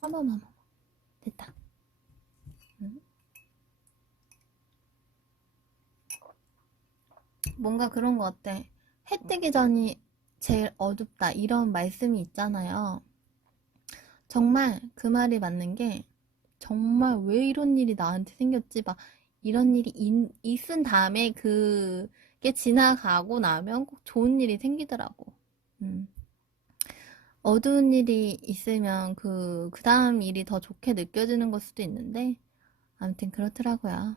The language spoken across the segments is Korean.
번만. 됐다. 응? 뭔가 그런 거 어때? 해 뜨기 전이 제일 어둡다. 이런 말씀이 있잖아요. 정말 그 말이 맞는 게, 정말 왜 이런 일이 나한테 생겼지? 막, 이런 일이 있, 있은 다음에 그게 지나가고 나면 꼭 좋은 일이 생기더라고. 음. 어두운 일이 있으면 그, 그 다음 일이 더 좋게 느껴지는 걸 수도 있는데, 아무튼 그렇더라고요.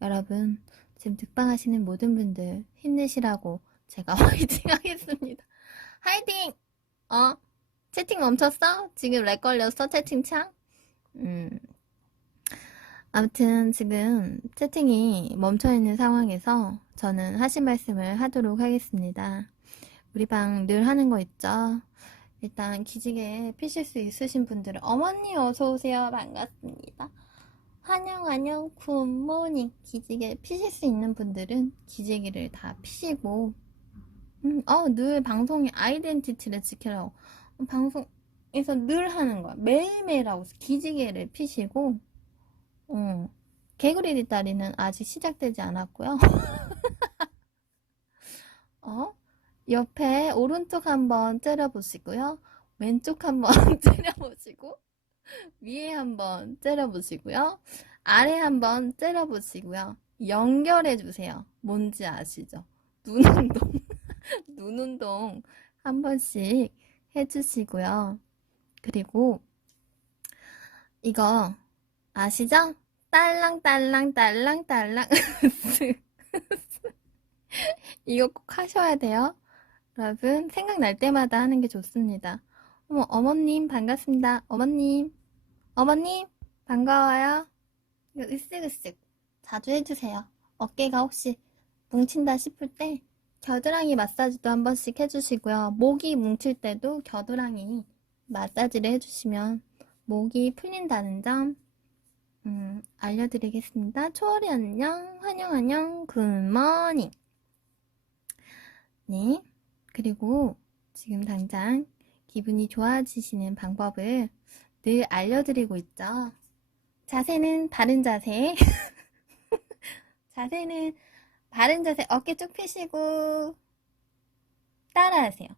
여러분, 지금 득방하시는 모든 분들 힘내시라고 제가 화이팅 하겠습니다. 화이팅! 어? 채팅 멈췄어? 지금 렉 걸렸어? 채팅창? 음. 아무튼 지금 채팅이 멈춰있는 상황에서 저는 하신 말씀을 하도록 하겠습니다. 우리 방 늘 하는 거 있죠? 일단 기지개 피실 수 있으신 분들은 어머니 어서 오세요. 반갑습니다. 환영 환영 굿모닝 기지개 피실 수 있는 분들은 기지개를 다 피시고 음, 어, 늘 방송의 아이덴티티를 지키라고 어, 방송에서 늘 하는 거야. 매일매일 하고 있어. 기지개를 피시고 어, 개구리 뒷다리는 아직 시작되지 않았고요. 어? 옆에 오른쪽 한번 째려보시고요. 왼쪽 한번 째려보시고, 위에 한번 째려보시고요. 아래 한번 째려보시고요. 연결해주세요. 뭔지 아시죠? 눈 운동, 눈 운동 한 번씩 해주시고요. 그리고 이거 아시죠? 딸랑 딸랑 딸랑 딸랑 이거 꼭 하셔야 돼요. 여러분, 생각날 때마다 하는 게 좋습니다. 어머, 어머님, 반갑습니다. 어머님, 어머님, 반가워요. 으쓱으쓱 자주 해주세요. 어깨가 혹시 뭉친다 싶을 때 겨드랑이 마사지도 한 번씩 해주시고요. 목이 뭉칠 때도 겨드랑이 마사지를 해주시면 목이 풀린다는 점, 음, 알려드리겠습니다. 초월이 안녕, 환영 안녕, 굿모닝. 네. 그리고 지금 당장 기분이 좋아지시는 방법을 늘 알려드리고 있죠. 자세는 바른 자세. 자세는 바른 자세 어깨 쭉 펴시고 따라하세요.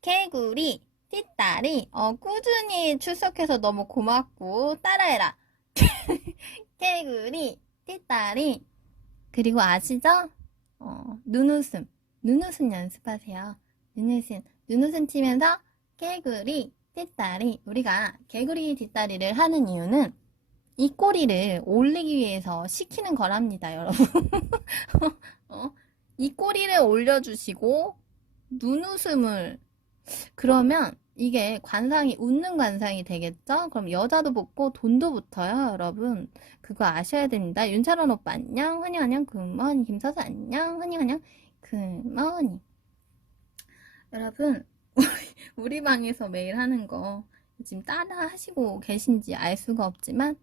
개구리, 뒷다리, 어, 꾸준히 출석해서 너무 고맙고 따라해라. 개구리, 뒷다리. 그리고 아시죠? 어, 눈웃음. 눈웃음 연습하세요. 눈웃음, 눈웃음 치면서 개구리, 뒷다리. 우리가 개구리 뒷다리를 하는 이유는 이 꼬리를 올리기 위해서 시키는 거랍니다, 여러분. 어? 이 꼬리를 올려주시고 눈웃음을 그러면 이게 관상이 웃는 관상이 되겠죠? 그럼 여자도 붙고 돈도 붙어요, 여러분. 그거 아셔야 됩니다. 윤철원 오빠 안녕, 환영 안녕, 굿모닝, 김서수 안녕, 환영 안녕, 굿모닝. 여러분, 우리, 방에서 매일 하는 거 지금 따라 하시고 계신지 알 수가 없지만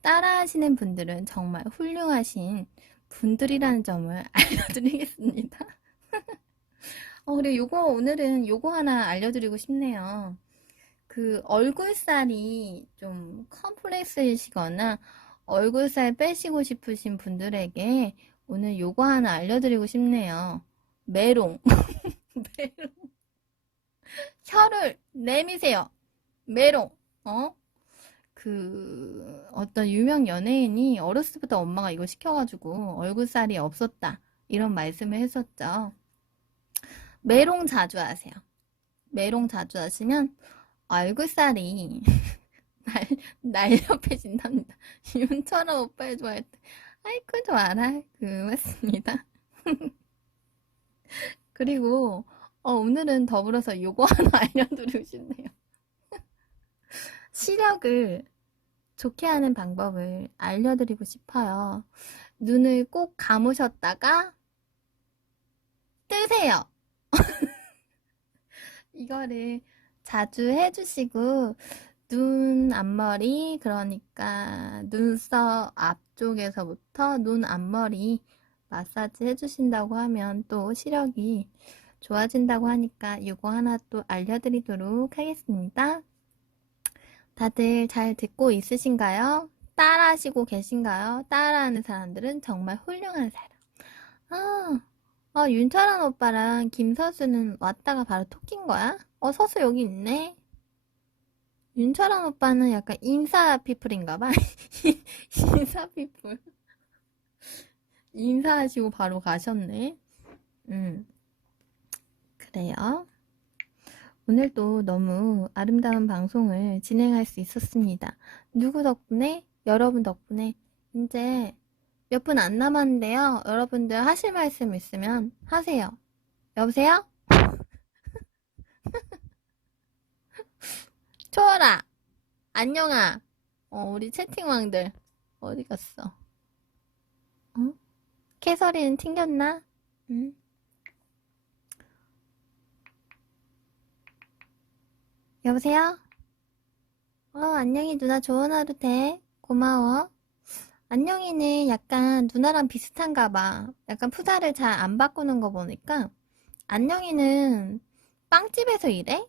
따라 하시는 분들은 정말 훌륭하신 분들이라는 점을 알려드리겠습니다. 어, 그리고 요거 오늘은 요거 하나 알려드리고 싶네요. 그 얼굴살이 좀 컴플렉스이시거나 얼굴살 빼시고 싶으신 분들에게 오늘 요거 하나 알려드리고 싶네요. 메롱. 메롱. 혀를 내미세요. 메롱. 어? 그 어떤 유명 연예인이 어렸을 때부터 엄마가 이거 시켜가지고 얼굴살이 없었다. 이런 말씀을 했었죠. 메롱 자주 하세요. 메롱 자주 하시면 얼굴살이 날, 날렵해진답니다. 윤철아 오빠를 좋아할 때 아이쿠 좋아라. 그 맞습니다. 그리고 어, 오늘은 더불어서 요거 하나 알려드리고 싶네요. 시력을 좋게 하는 방법을 알려드리고 싶어요. 눈을 꼭 감으셨다가 뜨세요. 이거를 자주 해주시고 눈 앞머리 그러니까 눈썹 앞쪽에서부터 눈 앞머리 마사지 해주신다고 하면 또 시력이 좋아진다고 하니까 이거 하나 또 알려드리도록 하겠습니다. 다들 잘 듣고 있으신가요? 따라하시고 계신가요? 따라하는 사람들은 정말 훌륭한 사람. 아, 아, 윤철한 오빠랑 김서수는 왔다가 바로 톡인 거야? 어, 서수 여기 있네. 윤철한 오빠는 약간 인사 피플인가 봐. 인사 피플. 인사하시고 바로 가셨네. 음. 그래요. 오늘도 너무 아름다운 방송을 진행할 수 있었습니다. 누구 덕분에? 여러분 덕분에. 이제 몇 분 안 남았는데요. 여러분들 하실 말씀 있으면 하세요. 여보세요? 초월아, 안녕아. 어, 우리 채팅왕들 어디 갔어? 어? 캐서리는 튕겼나? 응? 여보세요? 어, 안녕히 누나 좋은 하루 돼. 고마워. 안녕이는 약간 누나랑 비슷한가 봐. 약간 푸사를 잘 안 바꾸는 거 보니까. 안녕이는 빵집에서 일해?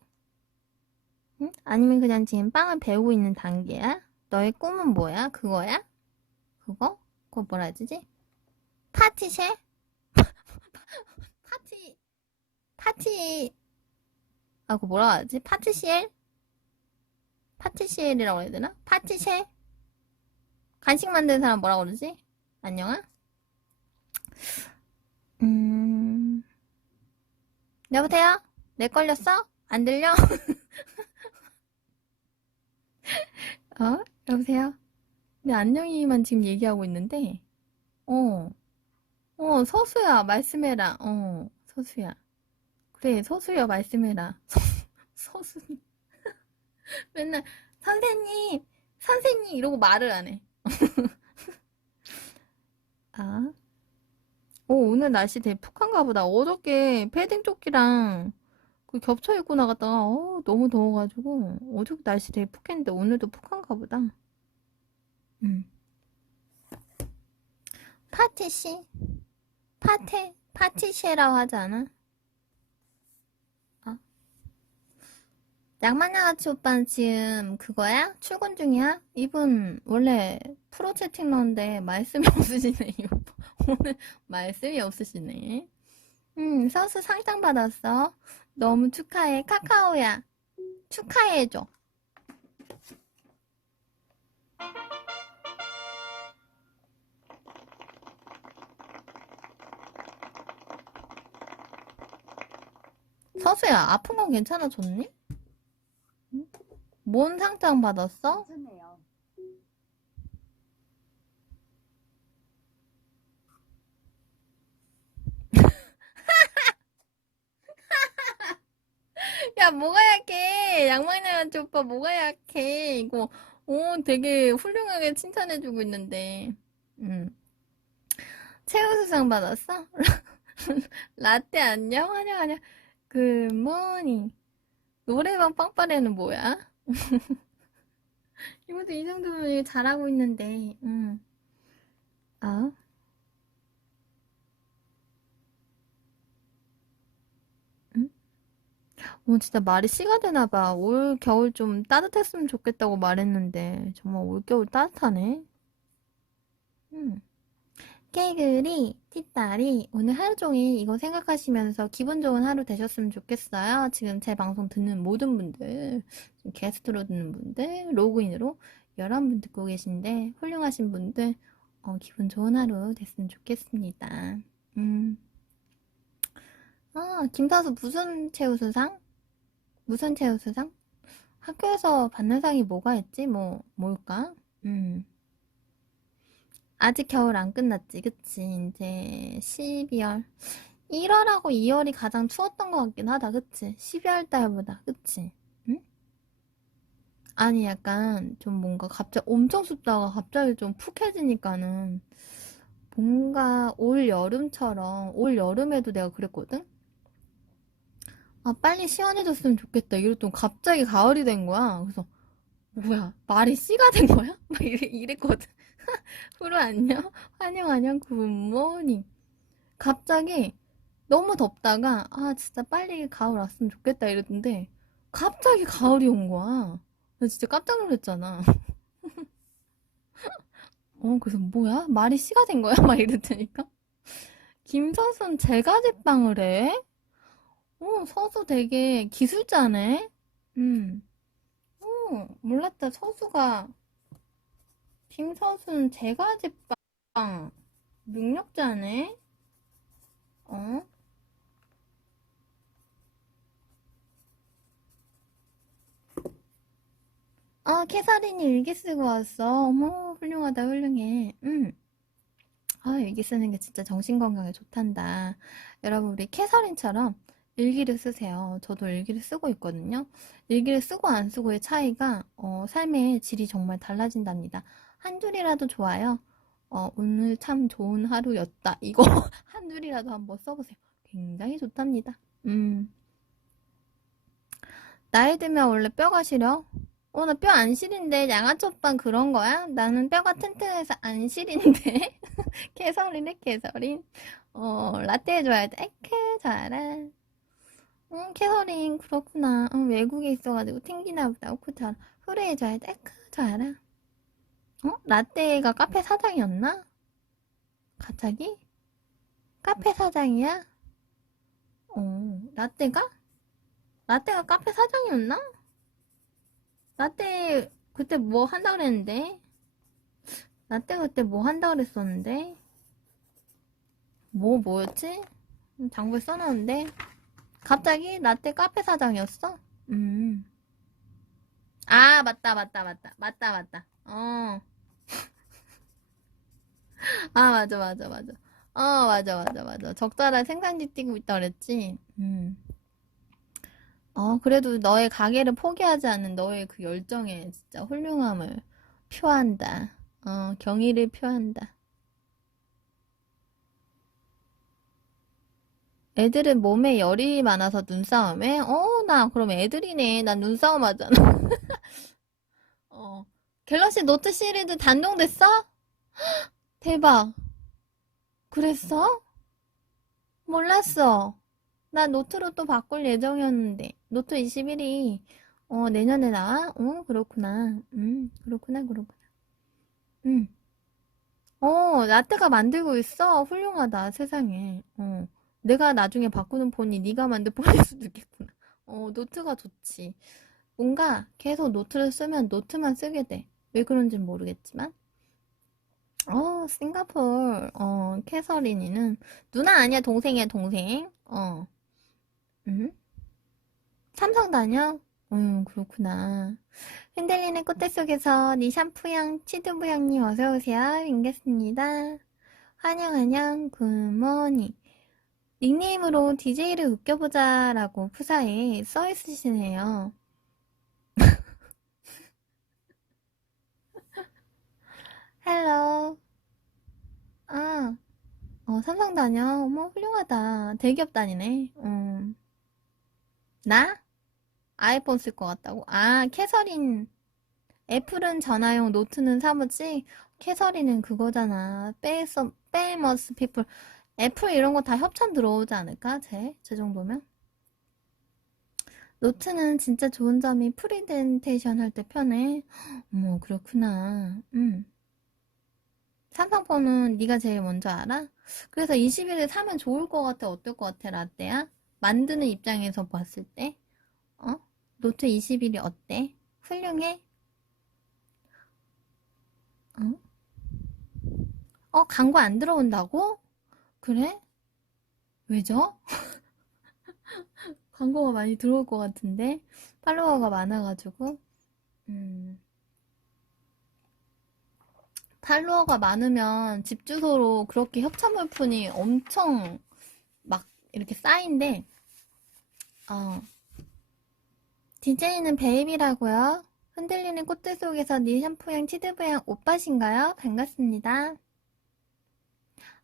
응? 아니면 그냥 지금 빵을 배우고 있는 단계야? 너의 꿈은 뭐야? 그거야? 그거? 그거 뭐라 해야지? 파티셰? 파티, 파티, 아, 그거 뭐라 하지? 파티시엘? 파티시엘이라고 해야 되나? 파티셰? 간식 만드는 사람 뭐라 그러지? 안녕아? 음, 여보세요? 내 걸렸어? 안 들려? 어? 여보세요? 네, 안녕이만 지금 얘기하고 있는데, 어, 어, 서수야, 말씀해라. 어, 서수야. 그래, 서수야, 말씀해라. 서수, 맨날, 선생님, 선생님, 이러고 말을 안 해. 아, 오, 오늘 날씨 되게 푹한가 보다. 어저께 패딩 조끼랑 그 겹쳐 입고 나갔다가, 어, 너무 더워가지고, 어저께 날씨 되게 푹했는데, 오늘도 푹한가 보다. 음. 파티시? 파테, 파티시라고 하지 않아? 양만양아치 오빠는 지금 그거야? 출근 중이야? 이분 원래 프로 채팅러인데 말씀이 없으시네, 이 오빠. 오늘 말씀이 없으시네. 음, 서수 상장 받았어. 너무 축하해. 카카오야. 축하해줘. 서수야, 아픈 건 괜찮아졌니? 응? 뭔 상장 받았어? 괜찮네요. 야, 뭐가 약해? 양말이한테 오빠 뭐가 약해? 이거, 오, 되게 훌륭하게 칭찬해주고 있는데. 음. 최우수상 받았어? 라떼 안녕? 환영, 환영. 굿모닝. 노래방 빵빠레는 뭐야? 이것도 이 정도면 잘하고 있는데, 음. 아? 응? 어, 진짜 말이 씨가 되나 봐. 올 겨울 좀 따뜻했으면 좋겠다고 말했는데, 정말 올 겨울 따뜻하네. 음. 케이글이, 티딸이 오늘 하루 종일 이거 생각하시면서 기분 좋은 하루 되셨으면 좋겠어요. 지금 제 방송 듣는 모든 분들, 게스트로 듣는 분들, 로그인으로 11분 듣고 계신데, 훌륭하신 분들, 어, 기분 좋은 하루 됐으면 좋겠습니다. 음. 아, 김사수 무슨 최우수상? 무슨 최우수상? 학교에서 받는 상이 뭐가 있지? 뭐, 뭘까? 음. 아직 겨울 안 끝났지, 그치? 이제 12월. 1월하고 2월이 가장 추웠던 것 같긴 하다, 그치? 12월 달보다, 그치? 응? 아니, 약간 좀 뭔가 갑자기 엄청 춥다가 갑자기 좀 푹해지니까는 뭔가 올 여름처럼, 올 여름에도 내가 그랬거든? 아, 빨리 시원해졌으면 좋겠다. 이랬더니 갑자기 가을이 된 거야. 그래서, 뭐야, 말이 씨가 된 거야? 막 이래, 이랬거든. 프로 안녕? 환영, 안녕, 굿모닝. 갑자기 너무 덥다가, 아, 진짜 빨리 가을 왔으면 좋겠다 이랬는데, 갑자기 가을이 온 거야. 나 진짜 깜짝 놀랐잖아. 어, 그래서 뭐야? 말이 씨가 된 거야? 막 이랬더니까. 김서순 제과제빵을 해? 어, 서수 되게 기술자네? 음. 어, 몰랐다. 서수가 김서순 제과제빵 능력자네? 어? 아, 캐서린이 일기 쓰고 왔어. 어머, 훌륭하다, 훌륭해. 응. 아, 일기 쓰는 게 진짜 정신 건강에 좋단다. 여러분, 우리 캐서린처럼 일기를 쓰세요. 저도 일기를 쓰고 있거든요. 일기를 쓰고 안 쓰고의 차이가, 어, 삶의 질이 정말 달라진답니다. 한 줄이라도 좋아요. 어, 오늘 참 좋은 하루였다. 이거 한 줄이라도 한번 써보세요. 굉장히 좋답니다. 음. 나이 들면 원래 뼈가 시려? 어, 나 뼈 안 시린데 양아치 오빠 그런 거야? 나는 뼈가 튼튼해서 안 시린데. 캐서린네 캐서린. 어, 라떼 좋아해. 에케, 잘아. 응, 캐서린, 그렇구나. 응, 외국에 있어가지고 튕기나 보다. 오크, 잘. 후레 좋아해. 에크, 잘아. 어? 라떼가 카페 사장이었나? 갑자기? 카페 사장이야? 어, 라떼가? 라떼가 카페 사장이었나? 라떼 그때 뭐 한다 그랬는데? 라떼 그때 뭐 한다 그랬었는데? 뭐 뭐였지? 음, 장부에 써놨는데 갑자기 라떼 카페 사장이었어? 음. 아 맞다 맞다 맞다 맞다 맞다 어. 아 맞아 맞아 맞아 어 맞아 맞아 맞아 적절한 생산지 뛰고 있다 그랬지 음. 어, 그래도 너의 가게를 포기하지 않는 너의 그 열정에 진짜 훌륭함을 표한다. 어, 경의를 표한다. 애들은 몸에 열이 많아서 눈싸움해? 어, 나 그럼 애들이네. 난 눈싸움 하잖아. 어, 갤럭시 노트 시리즈 단종됐어? 대박. 그랬어? 몰랐어. 나 노트로 또 바꿀 예정이었는데. 노트 21이, 어, 내년에 나와? 어, 그렇구나. 음, 그렇구나, 그렇구나. 음. 어, 라떼가 만들고 있어? 훌륭하다, 세상에. 어. 내가 나중에 바꾸는 폰이 네가 만든 폰일 수도 있겠구나. 어, 노트가 좋지. 뭔가 계속 노트를 쓰면 노트만 쓰게 돼. 왜 그런지는 모르겠지만. 어, 싱가폴, 어, 캐서린이는, 누나 아니야, 동생이야, 동생. 어. 음? 삼성 다녀? 음, 그렇구나. 흔들리는 꽃대 속에서 네 샴푸향, 치드부 향님 어서오세요. 반갑습니다. 환영, 환영, 굿모닝. 닉네임으로 DJ를 웃겨보자 라고 푸사에 써 있으시네요. 헬로. 아, 어, 삼성 다녀. 어머, 훌륭하다. 대기업 다니네. 음. 나? 아이폰 쓸 것 같다고? 아, 캐서린. 애플은 전화용, 노트는 사무지? 캐서린은 그거잖아. 페이서, 페이머스 피플. 애플 이런 거 다 협찬 들어오지 않을까? 쟤? 저 정도면? 노트는 진짜 좋은 점이 프리젠테이션 할 때 편해. 어머, 그렇구나. 음. 삼성폰은 네가 제일 먼저 알아? 그래서 21을 사면 좋을 것 같아? 어떨 것 같아? 라떼야? 만드는 입장에서 봤을 때? 어? 노트 21이 어때? 훌륭해? 어? 어, 광고 안 들어온다고? 그래? 왜죠? 광고가 많이 들어올 것 같은데? 팔로워가 많아가지고. 음. 팔로워가 많으면 집 주소로 그렇게 협찬물품이 엄청 막 이렇게 쌓인데, 어. DJ는 베이비라고요? 흔들리는 꽃들 속에서 네 샴푸향, 치드브향 오빠신가요? 반갑습니다.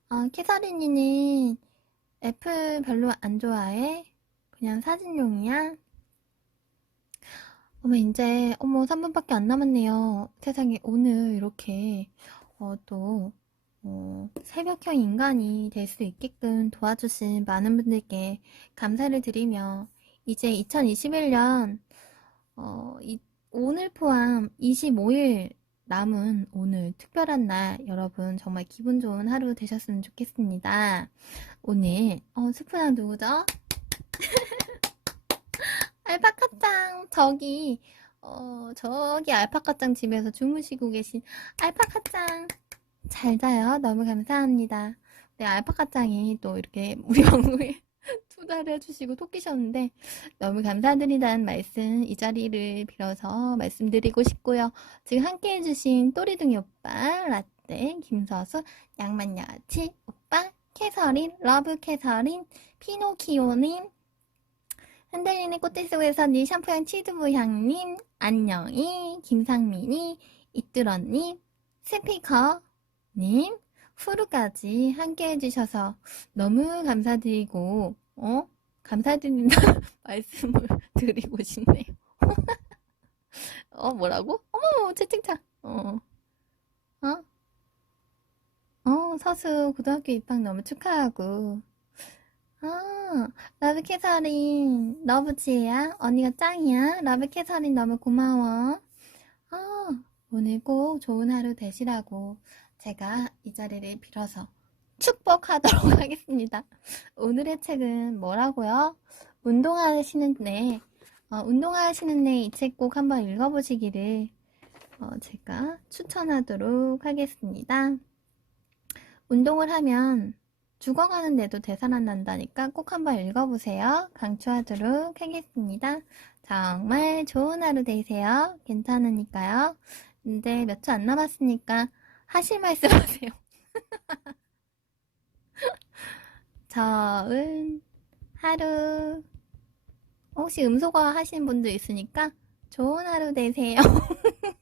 어, 캐서린이는 애플 별로 안 좋아해? 그냥 사진용이야? 어머, 이제, 어머, 3분밖에 안 남았네요. 세상에, 오늘 이렇게, 어, 또, 어, 새벽형 인간이 될 수 있게끔 도와주신 많은 분들께 감사를 드리며, 이제 2021년, 어, 오늘 포함 25일 남은 오늘 특별한 날 여러분 정말 기분 좋은 하루 되셨으면 좋겠습니다. 오늘 어 스프랑 누구죠? 알파카 짱 저기 어 저기 알파카짱 집에서 주무시고 계신 알파카짱 잘 자요. 너무 감사합니다. 네 알파카짱이 또 이렇게 우리 영우에 투자를 해주시고 토끼셨는데 너무 감사드리다는 말씀 이 자리를 빌어서 말씀드리고 싶고요. 지금 함께 해주신 또리둥이 오빠, 라떼, 김서수, 양만야치 오빠, 캐서린, 러브 캐서린, 피노키오님, 흔들리는 꽃들 속에서 네 샴푸향 치즈부향님, 안녕이, 김상민이, 이뚜런님, 스피커님, 후루까지 함께 해주셔서 너무 감사드리고, 어? 감사드린다는 말씀을 드리고 싶네요. 어, 뭐라고? 어머, 채팅창. 어, 어? 어, 서수 고등학교 입학 너무 축하하고. 아, 러브 캐서린, 러브지야? 언니가 짱이야? 러브 캐서린 너무 고마워. 아, 오늘 꼭 좋은 하루 되시라고 제가 이 자리를 빌어서 축복하도록 하겠습니다. 오늘의 책은 뭐라고요? 운동하시는 내, 어, 운동하시는 내 이 책 꼭 한번 읽어보시기를 어, 제가 추천하도록 하겠습니다. 운동을 하면 죽어가는데도 되살아난다니까 꼭 한번 읽어보세요. 강추하도록 하겠습니다. 정말 좋은 하루 되세요. 괜찮으니까요. 이제 몇초 안 남았으니까 하실 말씀 하세요. 좋은 하루. 혹시 음소거 하신 분도 있으니까 좋은 하루 되세요.